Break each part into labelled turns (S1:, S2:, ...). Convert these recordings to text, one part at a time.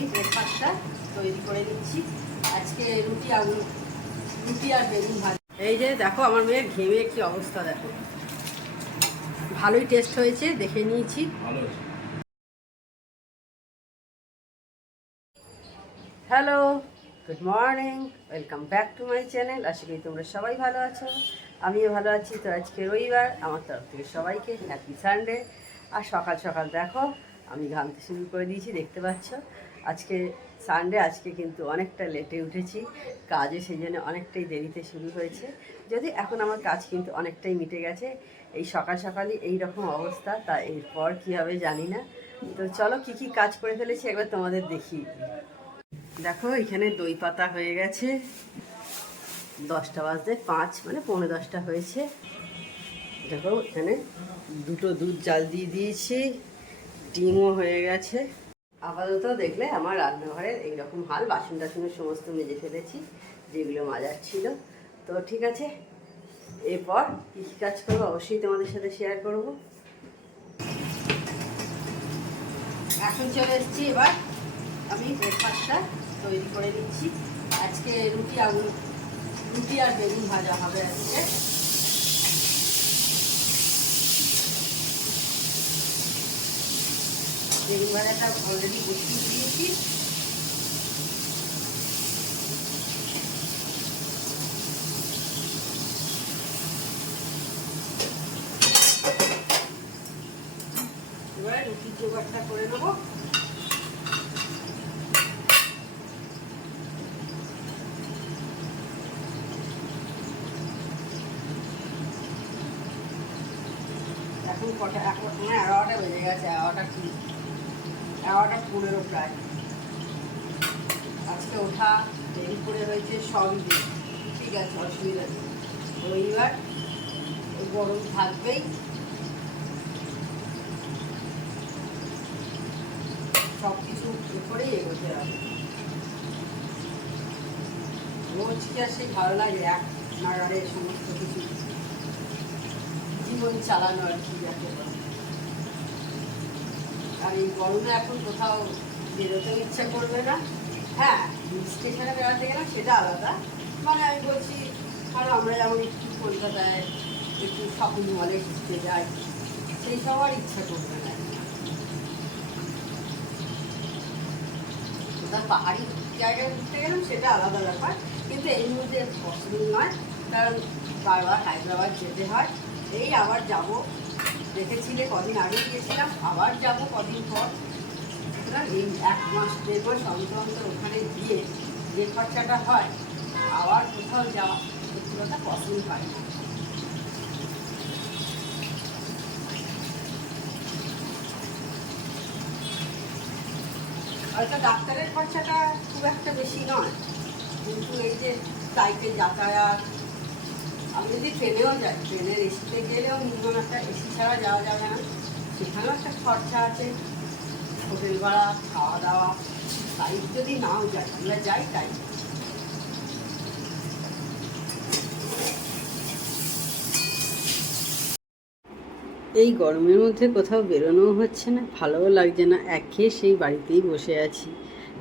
S1: আমি ব্রেকফাস্টটা তৈরি করে নিচ্ছি। আজকে রুটি আলু রুটি আর বেগুন ভাজা। এই যে দেখো আমার মেয়ের ঘেমে একটি অবস্থা দেখো। ভালোই টেস্ট হয়েছে দেখে নিয়েছি। Hello good morning welcome back to my channel আশা করি তোমরা সবাই ভালো আছো। আমিও ভালো আছি। তো আজকে রবিবার আমার তরফ থেকে সবাইকে হ্যাপি সানডে আর সকাল সকাল দেখো আমি ঘামতে শুরু করে দিয়েছি দেখতে পাচ্ছ? আজকে সানডে আজকে কিন্তু অনেকটা লেটে উঠেছি। কাজে সেই জন্য অনেকটাই দেরিতে শুরু হয়েছে। যদি এখন আমার কাজ কিন্তু অনেকটাই মিটে গেছে, এই সকাল সকালই এই রকম অবস্থা, তা এরপর কী হবে জানি না। তো চলো কি কি কাজ করে ফেলেছি একবার তোমাদের দেখি। দেখো, এখানে দই পাতা হয়ে গেছে। দশটা বাজতে পাঁচ মানে পৌনে দশটা হয়েছে। দেখো, এখানে দুটো দুধ জাল দিয়ে দিয়েছি। ডিমও হয়ে গেছে। আপাতত দেখলে আমার রান্নাঘরের এইরকম হাল বাসন টাসনের সমস্ত মেজে ফেলেছি, যেগুলো মাজার ছিল। তো ঠিক আছে, এরপর কী কী কাজ করব অবশ্যই তোমাদের সাথে শেয়ার করব। এখন চলে এসেছি এবার আমি ব্রেকফাস্টটা তৈরি করে নিচ্ছি। আজকে রুটি আলু, রুটি আর বেগুন ভাজা হবে আজকে। বেগুন অলরেডি বসিয়ে দিয়েছি। রুটির জোগাড়টা করে নেব। এখন কটা এখন মানে এগারোটা বেজে গেছে, এগারোটা কি এগারোটা পনেরো প্রায়। আজকে ওঠা দেরি করে হয়েছে সবই ঠিক আছে, অসুবিধা নেই। রবিবার গরম থাকবেই। সব কিছু করেই এগোতে হবে। রোজ কি আর সেই ভালো লাগে? এক নাগারে সমস্ত কিছু জীবন চালানো আর কি যাকে। আর এই গরমে এখন কোথাও বেরোতেও ইচ্ছা করবে না। হ্যাঁ স্টেশনে বেড়াতে গেলাম সেটা আলাদা। মানে আমি বলছি, আর আমরা যেমন একটু কলকাতায় একটু শপিং মলে ঘুরতে যাই, সেই সব আর ইচ্ছা করবে না। কোথাও পাহাড়ি জায়গায় ঘুরতে গেলাম সেটা আলাদা ব্যাপার। কিন্তু এই মুহূর্তে পসিবল নয়, কারণ বারবার হায়দ্রাবাদ যেতে হয়। এই আবার যাব। দেখেছিলে, কদিন আগে গিয়েছিলাম, আবার যাব কদিন পর। সুতরাং এই এক মাস দেড় মাস অন্তর অন্তর ওখানে গিয়ে যে খরচাটা হয়, আবার কোথাও যাওয়া সত্যি কথা পছন্দ হয় না। হয়তো ডাক্তারের খরচাটা খুব একটা বেশি নয়, কিন্তু এই যে ফ্লাইটে যাতায়াত আমি যদি ট্রেনেও যাই ট্রেনের এসিতে গেলেও মিনিমাম একটা এসি ছাড়া যাওয়া যাবে না। সেখানেও একটা খরচা আছে, হোটেল ভাড়া, খাওয়া দাওয়া ফ্লাইট যদি নাও যাই আমরা যাই তাই। এই গরমের মধ্যে কোথাও বেরোনোও হচ্ছে না, ভালোও লাগছে না, একঘেয়ে সেই বাড়িতেই বসে আছি।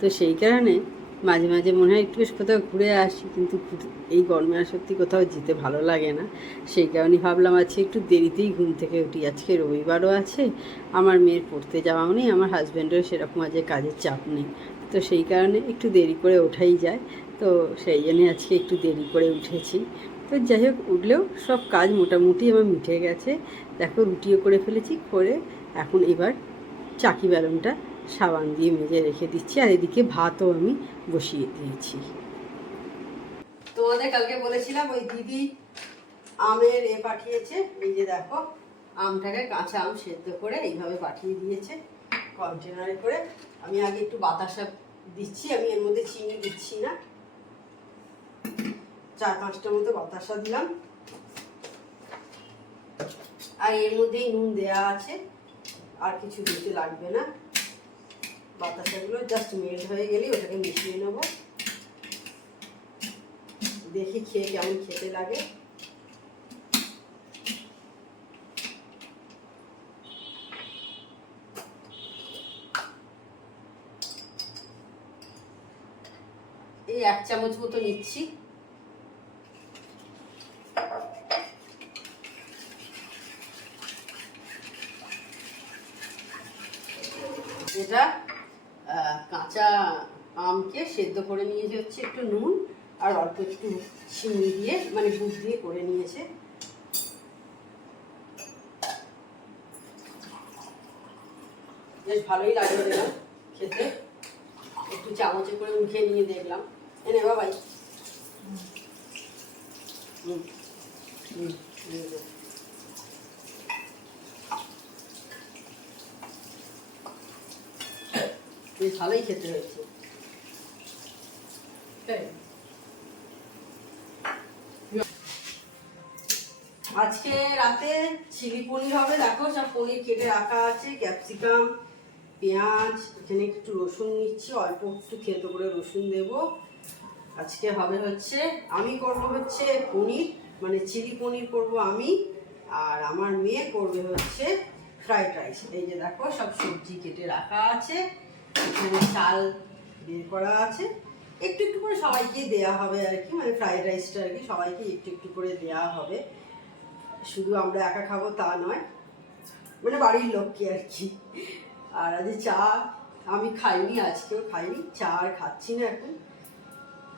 S1: তো সেই কারণে মাঝে মাঝে মনে হয় একটু কোথাও ঘুরে আসি, কিন্তু এই গরমে আর সত্যি কোথাও যেতে ভালো লাগে না। সেই কারণে ভাবলাম আজকে একটু দেরিতেই ঘুম থেকে উঠি। আজকে রবিবারও আছে, আমার মেয়ের পড়তে যাওয়াও নেই, আমার হাজব্যান্ডেরও সেরকম আজকে কাজের চাপ নেই। তো সেই কারণে একটু দেরি করে ওঠাই যায়। তো সেই জন্যে আজকে একটু দেরি করে উঠেছি। তো যাই হোক, উঠলেও সব কাজ মোটামুটি আমার মিটে গেছে। দেখো রুটিও করে ফেলেছি, করে এখন এবার চাকি বেলনটা সাবান দিয়ে মেজে রেখে দিচ্ছি, আর এদিকে ভাতও আমি বসিয়ে দিয়েছি। তোমাদের কালকে বলেছিলাম, ওই দিদি আমের এ পাঠিয়েছে, এই যে দেখো, আমটাকে কাঁচা আম সেদ্ধ করে এইভাবে পাঠিয়ে দিয়েছে কন্টেনারে করে। আমি আগে একটু বাতাসা দিচ্ছি, আমি এর মধ্যে চিনি দিচ্ছি না। চার পাঁচটা মতো বাতাসা দিলাম। আর এর মধ্যেই নুন দেয়া আছে, আর কিছু দিতে লাগবে না। বাতাসাগুলো জাস্ট মেল্ট হয়ে গেলেই ওটাকে মিশিয়ে নেব। দেখি খেয়ে কেমন খেতে লাগে। এই এক চামচ মতো নিচ্ছি। হচ্ছে একটু নুন আর অল্প একটু চিনি দিয়ে মানে গুড় দিয়ে করে নিয়েছে। বেশ ভালোই লাগল দেখলাম খেতে। একটু চামচে করে মুখে নিয়ে দেখলাম। এনে বাবাই। বেশ ভালোই খেতে হয়েছে তাই। আজকে রাতে চিলি পনির হবে। দেখো, সব পনির কেটে রাখা আছে। ক্যাপসিকাম, পেঁয়াজ, এখানে একটু রসুন নিচ্ছি। অল্প একটু খেতে করে রসুন দেব। আজকে হবে হচ্ছে, আমি করব হচ্ছে পনির মানে চিলি পনির করব আমি। আর আমার মেয়ে করবে হচ্ছে ফ্রাইড রাইস। এই যে দেখো, সব সবজি কেটে রাখা আছে। এখানে চাল বের করা আছে। একটু একটু করে সবাইকে দেয়া হবে আর কি। মানে ফ্রাইড রাইসটা আর কি সবাইকে একটু একটু করে দেওয়া হবে। শুধু আমরা একা খাব তা নয় মানে বাড়ির লোককে আর কি। আর আজ চা আমি খাইনি, আজকেও খাইনি, চা আর খাচ্ছি না এখন।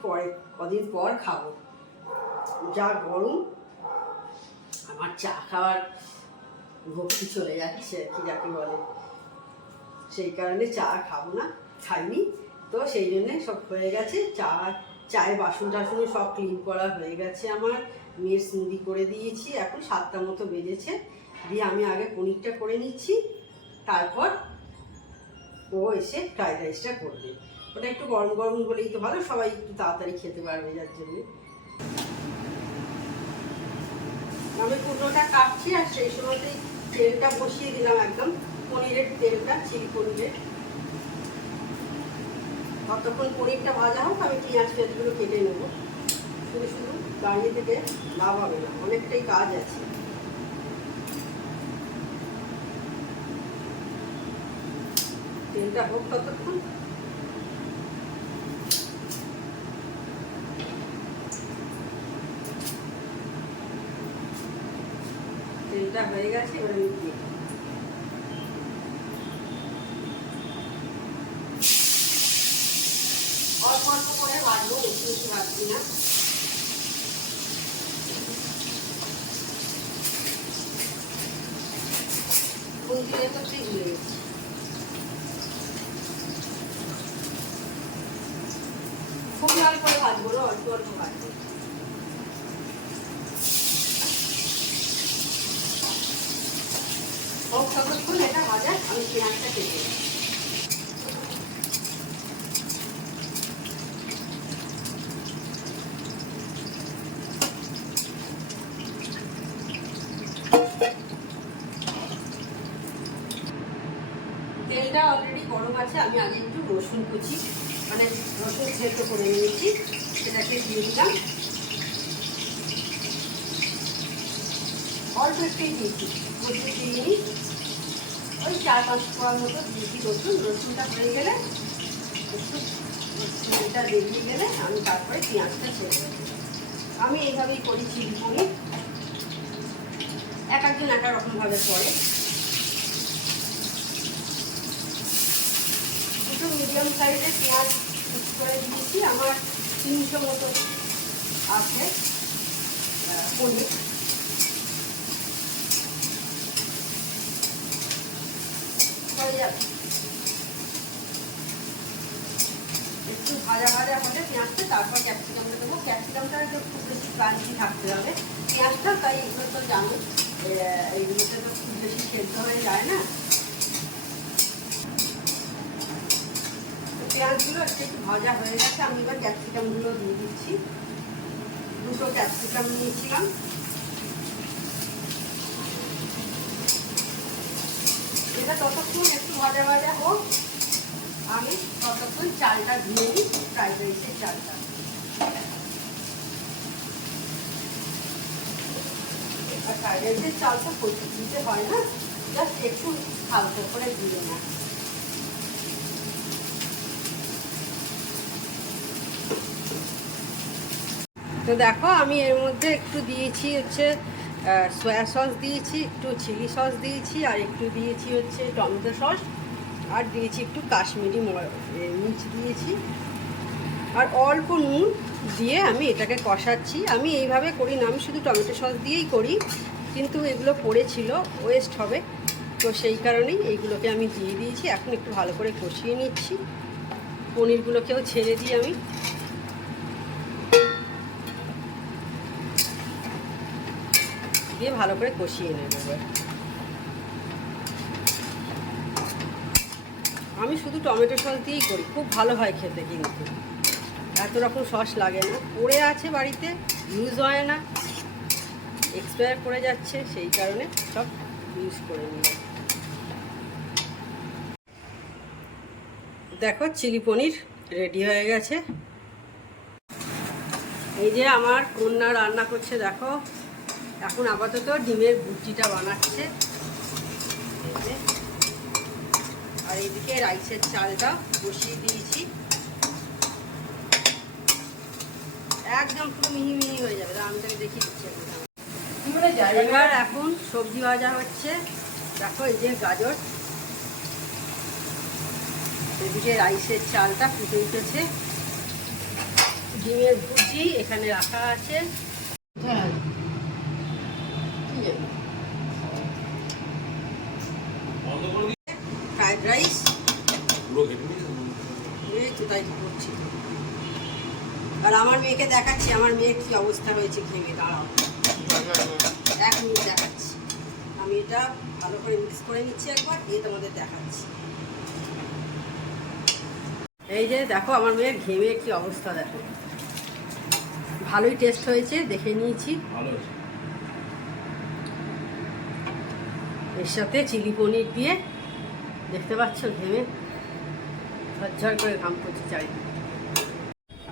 S1: পরে কদিন পর খাব। যা গরম, আমার চা খাওয়ার ভক্তি চলে যাচ্ছে আর কি, যাকে বলে। সেই কারণে চা খাব না, খাইনি। তো সেই জন্যে সব হয়ে গেছে, চা, চায়ের বাসন টাসন সব ক্লিন করা হয়ে গেছে আমার। মেয়ের স্মুদি করে দিয়েছি, এখন সাতটা মতো বেজেছে। দিয়ে আমি আগে পনিরটা করে নিচ্ছি, তারপর ও এসে ফ্রাইড রাইসটা করবে। ওটা একটু গরম গরম হলেই তো ভালো, সবাই একটু তাড়াতাড়ি খেতে পারবে যার জন্য। আমি কুটোটা কাটছি আর সেই সময়তেই তেলটা বসিয়ে দিলাম একদম, পনিরের তেলটা, চিলি পনিরের। ততক্ষণ পনিরটা ভাজা হোক, আমি পেঁয়াজ পেঁয়াজগুলো কেটে নেব। শুধু শুধু দাঁড়িয়ে থেকে লাভ হবে না, অনেকটাই কাজ আছে। তেলটা হোক ততক্ষণ। তেলটা হয়ে গেছে, এবার আমি অল্প অল্প করে ভাজবো, বেশি বেশি ভাজবি না। খুব করে ভাজবো অল্প অল্প ভাজবো হোক এটা ভাজা আমি পেঁয়াজটা কেটে দেবো তেলটা অলরেডি গরম আছে আমি আগে একটু রসুন কুচি মানে রসুন সেদ্ধ করে নিয়েছি, সেটাকে দিয়ে দিলাম। অল্প একটু দিয়েছি প্রচুর দিইনি ওই চার পাঁচ কোয়া মতো দিয়েছি রসুন। রসুনটা হয়ে গেলে একটু তেলটা বেরিয়ে গেলে আমি তারপরে পেঁয়াজটা ছেড়ে দেবো। আমি এইভাবেই করি চিলি পনির এক একদিন এক এক রকমভাবে করে দুটো মিডিয়াম সাইজের পেঁয়াজ কুচি করে দিয়েছি, আমার তিনশো মতো আছে পনির। একটু ভাজা ভাজা হলে পেঁয়াজটা, তারপর ক্যাপসিকামটা দেবো। ক্যাপসিকামটা একটু খুব বেশি ক্রাঞ্চি থাকতে হবে। পেঁয়াজটা, তাই এগুলো তো জানো এইগুলোতে তো খুব বেশি সেদ্ধ হয়ে যায় না। পেঁয়াজগুলো একটু একটু ভাজা হয়ে গেছে, আমি এবার ক্যাপসিকামগুলো দিয়ে দিচ্ছি। দুটো ক্যাপসিকাম নিয়েছিলাম। এটা ততক্ষণ একটু ভাজা ভাজা হোক, আমি ততক্ষণ চালটা ধুয়ে নিই ফ্রাইড রাইসের চালটা। ফ্রাইড রাইসের চালটা প্রচুর দিতে হয় না জাস্ট একটু হালকা করে দিয়ে না তো দেখো আমি এর মধ্যে একটু দিয়েছি হচ্ছে সয়া সস দিয়েছি একটু চিলি সস দিয়েছি আর একটু দিয়েছি হচ্ছে টমেটো সস আর দিয়েছি একটু কাশ্মীরি ম- এ, মির্চ দিয়েছি। আর অল্প নুন দিয়ে আমি এটাকে কষাচ্ছি। আমি এইভাবে করি না আমি শুধু টমেটো সস দিয়েই করি কিন্তু এগুলো পড়েছিল ওয়েস্ট হবে। তো সেই কারণেই এইগুলোকে আমি দিয়ে দিয়েছি। এখন একটু ভালো করে কষিয়ে নিচ্ছি। পনিরগুলোকেও ছেড়ে দিই আমি। দিয়ে ভালো করে কষিয়ে নেব আমি শুধু টমেটো সস দিয়েই করি, খুব ভালো হয় খেতে কিন্তু। এত রকম সস লাগে না। পড়ে আছে বাড়িতে ইউজ হয় না। এক্সপায়ার করে যাচ্ছে, সেই কারণে সব ইউজ করে নিলাম। দেখো, চিলি পনির রেডি হয়ে গেছে। এই যে আমার কন্যা রান্না করছে, দেখো। এখন আপাতত ডিমের গুটিটা বানাচ্ছে। আর এইদিকে রাইসের চালটা বসিয়ে দিয়েছি। একদম পুরো মিহি মিহি হয়ে যাবে। আমি তাকে দেখিয়ে দিচ্ছি। এবার এখন সবজি ভাজা হচ্ছে। দেখো এই যে গাজর। এদিকে রাইসের চালটা ফুটে উঠেছে। ডিমের ভুজি এখানে রাখা আছে। হ্যাঁ কি জানি? ফ্রাইড রাইস এই তো তাই তো করছি আর আমার মেয়েকে দেখাচ্ছি আমার মেয়ের কি অবস্থা হয়েছে ঘেমে দাঁড়াও। এক মিনিট দেখাচ্ছি। আমি এটা ভালো করে মিক্স করে নিচ্ছি একবার দিয়ে তোমাদের দেখাচ্ছি। এই যে দেখো আমার মেয়ের ঘেমে কি অবস্থা দেখো। ভালোই টেস্ট হয়েছে দেখে নিয়েছি। এর সাথে চিলি পনির দিয়ে দেখতে পাচ্ছ ঘেমে ঝরঝর করে ঘাম করছে চারিদিকে।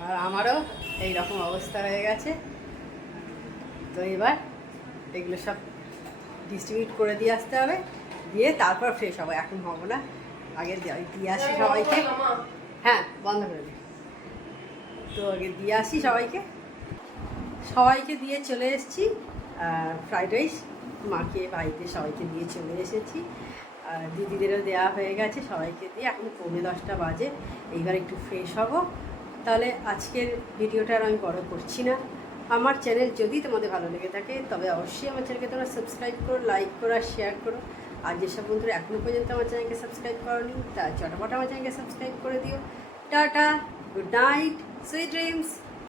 S1: আর আমারও এই রকম অবস্থা হয়ে গেছে। তো এবার এগুলো সব ডিস্ট্রিবিউট করে দিয়ে আসতে হবে। দিয়ে তারপর ফ্রেশ হব। এখন হব না। আগে দিয়ে- আসি সবাইকে। হ্যাঁ বন্ধ করে দিই। তো আগে দিয়ে আসি সবাইকে। সবাইকে দিয়ে চলে এসেছি। ফ্রাইড রাইস মাকে বাড়িতে সবাইকে দিয়ে চলে এসেছি। আর দিদিদেরও দেওয়া হয়ে গেছে সবাইকে দিয়ে। এখন পৌনে দশটা বাজে। এইবার একটু ফ্রেশ হব। তাহলে আজকের ভিডিওটা আর আমি বড় করছি না। আমার চ্যানেল যদি তোমাদের ভালো লেগে থাকে, তবে অবশ্যই আমার চ্যানেলকে তোমরা সাবস্ক্রাইব করো লাইক করো আর শেয়ার করো। আর যেসব বন্ধুরা এখনও পর্যন্ত আমার চ্যানেলকে সাবস্ক্রাইব করোনি তা চটপট আমার চ্যানেলকে সাবস্ক্রাইব করে দিও। Tata good night sweet dreams